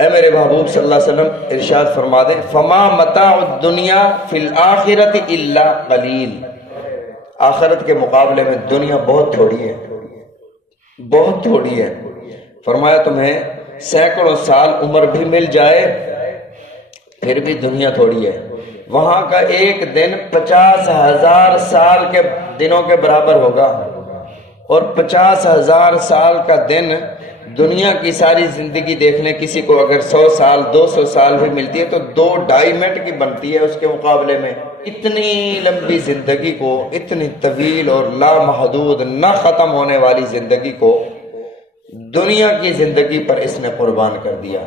اے میرے محبوب صلی اللہ علیہ وسلم ارشاد فرما دیں فما متاع الدنیا فی الآخرۃ الا قلیل، آخرت کے مقابلے میں دنیا بہت تھوڑی ہے، بہت تھوڑی ہے۔ فرمایا تمہیں سینکڑوں سال عمر بھی مل جائے پھر بھی دنیا تھوڑی ہے، وہاں کا ایک دن 50,000 سال کے دنوں کے برابر ہوگا، اور 50,000 سال کا دن دنیا کی ساری زندگی دیکھ لیں، کسی کو اگر 100 سال 200 سال بھی ملتی ہے تو 2-2.5 منٹ کی بنتی ہے اس کے مقابلے میں۔ اتنی لمبی زندگی کو، اتنی طویل اور لامحدود نہ ختم ہونے والی زندگی کو دنیا کی زندگی پر اس نے قربان کر دیا۔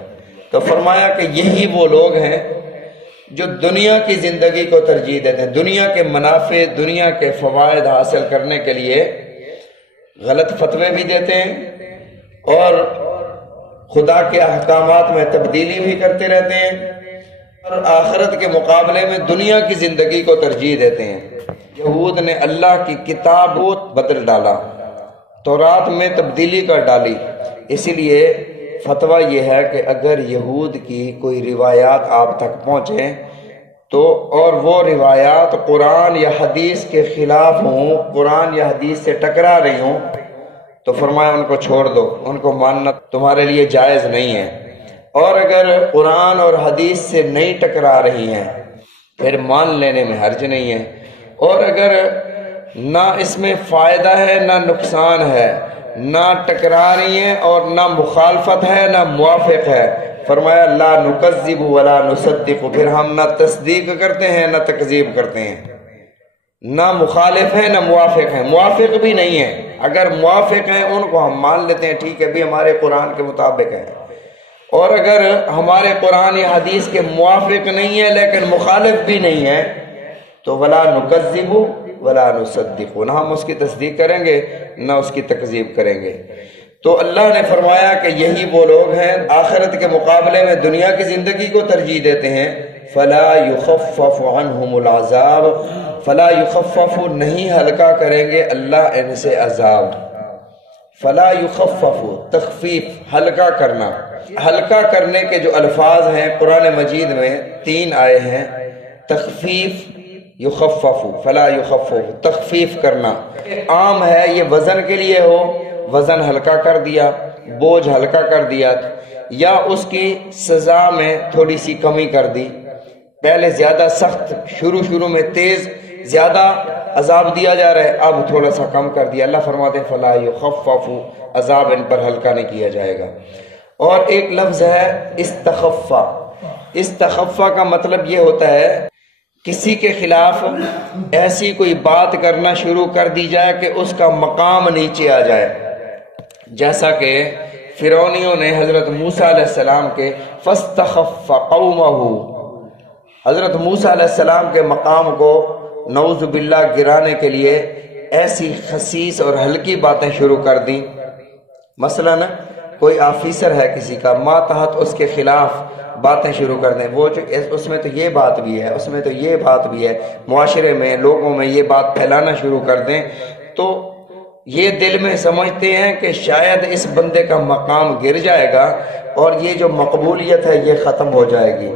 تو فرمایا کہ یہی وہ لوگ ہیں جو دنیا کی زندگی کو ترجیح دیتے ہیں، دنیا کے منافع، دنیا کے فوائد حاصل کرنے کے لیے غلط فتوے بھی دیتے ہیں اور خدا کے احکامات میں تبدیلی بھی کرتے رہتے ہیں، اور آخرت کے مقابلے میں دنیا کی زندگی کو ترجیح دیتے ہیں۔ یہود نے اللہ کی کتاب کو بدل ڈالا، تورات میں تبدیلی کر ڈالی، اسی لیے فتویٰ یہ ہے کہ اگر یہود کی کوئی روایات آپ تک پہنچیں تو اور وہ روایات قرآن یا حدیث کے خلاف ہوں، قرآن یا حدیث سے ٹکرا رہی ہوں، تو فرمایا ان کو چھوڑ دو، ان کو ماننا تمہارے لیے جائز نہیں ہے، اور اگر قرآن اور حدیث سے نہیں ٹکرا رہی ہیں پھر مان لینے میں حرج نہیں ہے، اور اگر نہ اس میں فائدہ ہے نہ نقصان ہے، نہ ٹکرا رہی ہیں اور نہ مخالفت ہے نہ موافق ہے، فرمایا لا نکذب ولا نصدق، پھر ہم نہ تصدیق کرتے ہیں نہ تکذیب کرتے ہیں، نہ مخالف ہیں نہ موافق ہیں، موافق بھی نہیں ہے، اگر موافق ہیں ان کو ہم مان لیتے ہیں، ٹھیک ہے بھی ہمارے قرآن کے مطابق ہے، اور اگر ہمارے قرآن یا حدیث کے موافق نہیں ہے لیکن مخالف بھی نہیں ہے تو ولا نکذب ولا نصدق، نہ ہم اس کی تصدیق کریں گے نہ اس کی تکذیب کریں گے۔ تو اللہ نے فرمایا کہ یہی وہ لوگ ہیں آخرت کے مقابلے میں دنیا کی زندگی کو ترجیح دیتے ہیں، فلا یخفف عنہم العذاب، فلا یخفف نہیں ہلکا کریں گے اللہ ان سے عذاب، فلا یخفف تخفیف ہلکا کرنا، ہلکا کرنے کے جو الفاظ ہیں قرآن مجید میں 3 آئے ہیں، تخفیف، یخفف، فلا یخفف، تخفیف کرنا عام ہے، یہ وزن کے لیے ہو، وزن ہلکا کر دیا، بوجھ ہلکا کر دیا، یا اس کی سزا میں تھوڑی سی کمی کر دی، پہلے زیادہ سخت شروع میں تیز زیادہ عذاب دیا جا رہا ہے، اب تھوڑا سا کم کر دیا، اللہ فرماتے ہیں فلا یخفف، عذاب ان پر ہلکا نہیں کیا جائے گا۔ اور ایک لفظ ہے استخفا، استخفا کا مطلب یہ ہوتا ہے کسی کے خلاف ایسی کوئی بات کرنا شروع کر دی جائے کہ اس کا مقام نیچے آ جائے، جیسا کہ فرعونیوں نے حضرت موسیٰ علیہ السلام کے فاستخف قومہ، حضرت موسیٰ علیہ السلام کے مقام کو نعوذ باللہ گرانے کے لیے ایسی خسیس اور ہلکی باتیں شروع کر دیں، مثلا کوئی آفیسر ہے کسی کا، ماتحت اس کے خلاف باتیں شروع کر دیں، وہ جو اس میں تو یہ بات بھی ہے، اس میں تو یہ بات بھی ہے، معاشرے میں لوگوں میں یہ بات پھیلانا شروع کر دیں، تو یہ دل میں سمجھتے ہیں کہ شاید اس بندے کا مقام گر جائے گا اور یہ جو مقبولیت ہے یہ ختم ہو جائے گی،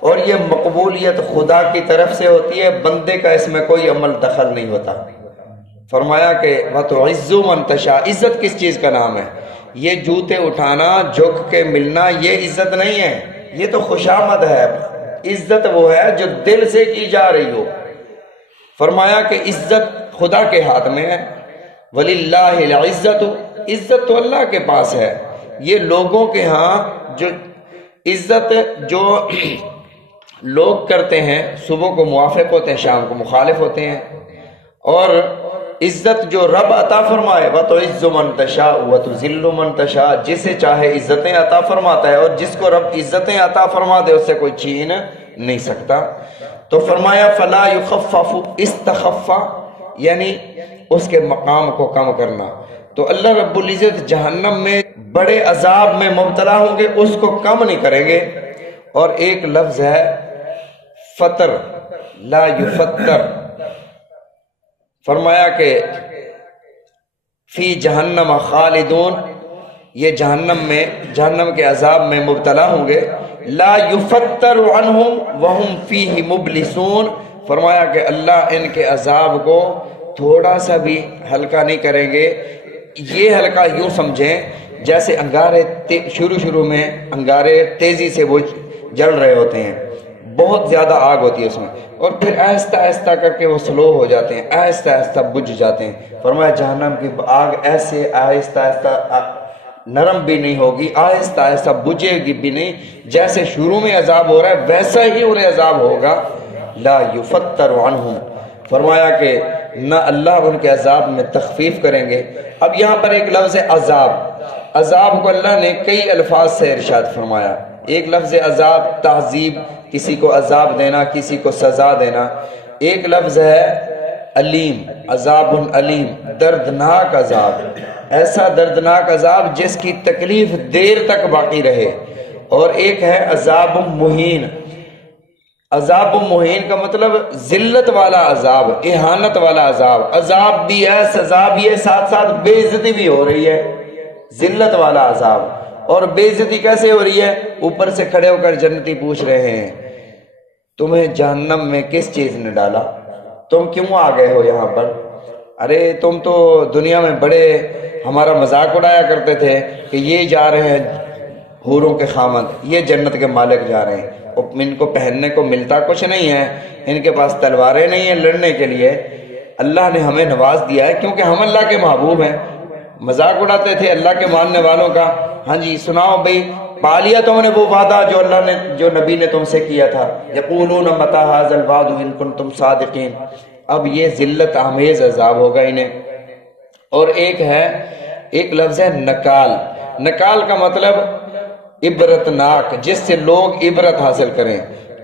اور یہ مقبولیت خدا کی طرف سے ہوتی ہے، بندے کا اس میں کوئی عمل دخل نہیں ہوتا۔ فرمایا کہ وَتُعِزُّ مَن تَشَاءُ، عزت کس چیز کا نام ہے؟ یہ جوتے اٹھانا، جھک کے ملنا، یہ عزت نہیں ہے، یہ تو خوشامد ہے، عزت وہ ہے جو دل سے کی جا رہی ہو۔ فرمایا کہ عزت خدا کے ہاتھ میں ہے، وَلِلَّهِ الْعِزَّةُ، عزت تو اللہ کے پاس ہے، یہ لوگوں کے ہاں جو عزت جو لوگ کرتے ہیں، صبح کو موافق ہوتے ہیں شام کو مخالف ہوتے ہیں، اور عزت جو رب عطا فرمائے وَتُعِزُّ مَن تَشَاءُ وَتُذِلُّ مَن تَشَاءُ، جسے چاہے عزتیں عطا فرماتا ہے، اور جس کو رب عزتیں عطا فرما دے اس سے کوئی چھین نہیں سکتا۔ تو فرمایا فلا یخفف، استخفا یعنی اس کے مقام کو کم کرنا، تو اللہ رب العزت جہنم میں بڑے عذاب میں مبتلا ہوں گے، اس کو کم نہیں کریں گے۔ اور ایک لفظ ہے فطر، لا یفتر، فرمایا کہ فی جہنم خالدون، یہ جہنم کے عذاب میں مبتلا ہوں گے. لا یفتر عنہم وہم فیہ مبلسون. فرمایا کہ اللہ ان کے عذاب کو تھوڑا سا بھی ہلکا نہیں کریں گے. یہ ہلکا یوں سمجھیں جیسے انگارے شروع میں انگارے تیزی سے وہ جل رہے ہوتے ہیں، بہت زیادہ آگ ہوتی ہے اس میں، اور پھر آہستہ آہستہ کر کے وہ سلو ہو جاتے ہیں، آہستہ آہستہ بجھ جاتے ہیں. فرمایا جہنم کی آگ ایسے آہستہ آہستہ نرم بھی نہیں ہوگی، آہستہ آہستہ بجھے گی بھی نہیں. جیسے شروع میں عذاب ہو رہا ہے ویسا ہی انہیں عذاب ہوگا. لا یفتر عنہم. فرمایا کہ نہ اللہ ان کے عذاب میں تخفیف کریں گے. اب یہاں پر ایک لفظ ہے عذاب. عذاب کو اللہ نے کئی الفاظ سے ارشاد فرمایا. ایک لفظ عذاب تعذیب، کسی کو عذاب دینا، کسی کو سزا دینا. ایک لفظ ہے علیم، عذاب علیم، دردناک عذاب، ایسا دردناک عذاب جس کی تکلیف دیر تک باقی رہے. اور ایک ہے عذاب مہین. عذاب مہین کا مطلب ذلت والا عذاب، اہانت والا عذاب. عذاب بھی ہے، سزا بھی ہے، ساتھ ساتھ بے عزتی بھی ہو رہی ہے. ذلت والا عذاب. اور بے عزتی کیسے ہو رہی ہے؟ اوپر سے کھڑے ہو کر جنتی پوچھ رہے ہیں تمہیں جہنم میں کس چیز نے ڈالا؟ تم کیوں آ گئے ہو یہاں پر؟ ارے تم تو دنیا میں بڑے ہمارا مذاق اڑایا کرتے تھے کہ یہ جا رہے ہیں حوروں کے خامند، یہ جنت کے مالک جا رہے ہیں. ان کو پہننے کو ملتا کچھ نہیں ہے، ان کے پاس تلواریں نہیں ہیں لڑنے کے لیے. اللہ نے ہمیں نواز دیا ہے کیونکہ ہم اللہ کے محبوب ہیں. مذاق اڑاتے تھے اللہ کے ماننے والوں کا. ہاں جی سناؤ بھئی، پا لیا تم نے وہ وعدہ جو نبی نے تم سے کیا تھا؟ یقولون متی ھذا الوعد ان کنتم صادقین. اب یہ ذلت آمیز عذاب ہوگا انہیں. اور ایک لفظ ہے نکال. نکال کا مطلب عبرتناک، جس سے لوگ عبرت حاصل کریں.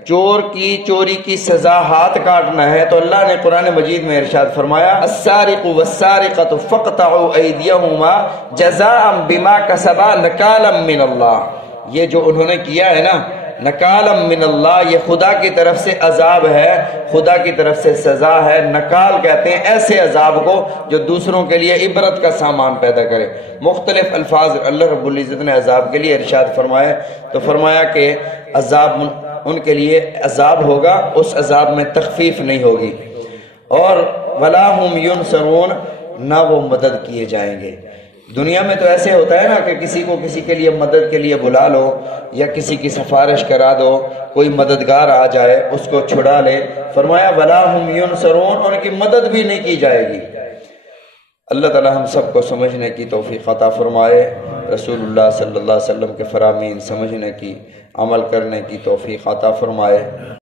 چوری کی سزا ہاتھ کاٹنا ہے تو اللہ نے قرآن مجید میں ارشاد فرمایا السارق والسارقۃ فاقطعوا ایدیہما جزاء بما کسبا نکالا من اللہ. یہ جو انہوں نے کیا ہے نا، نکالا من اللہ، یہ خدا کی طرف سے عذاب ہے، خدا کی طرف سے سزا ہے. نکال کہتے ہیں ایسے عذاب کو جو دوسروں کے لیے عبرت کا سامان پیدا کرے. مختلف الفاظ اللہ رب العزت نے عذاب کے لیے ارشاد فرمائے. تو فرمایا کہ عذاب ان کے لیے عذاب ہوگا، اس عذاب میں تخفیف نہیں ہوگی. اور ولا هم ينصرون، نہ وہ مدد کیے جائیں گے. دنیا میں تو ایسے ہوتا ہے نا کہ کسی کو کسی کے لیے مدد کے لیے بلا لو یا کسی کی سفارش کرا دو، کوئی مددگار آ جائے اس کو چھڑا لے. فرمایا ولا هم ينصرون، ان کی مدد بھی نہیں کی جائے گی. اللہ تعالی ہم سب کو سمجھنے کی توفیق عطا فرمائے، رسول اللہ صلی اللہ علیہ وسلم کے فرامین سمجھنے کی، عمل کرنے کی توفیق عطا فرمائے.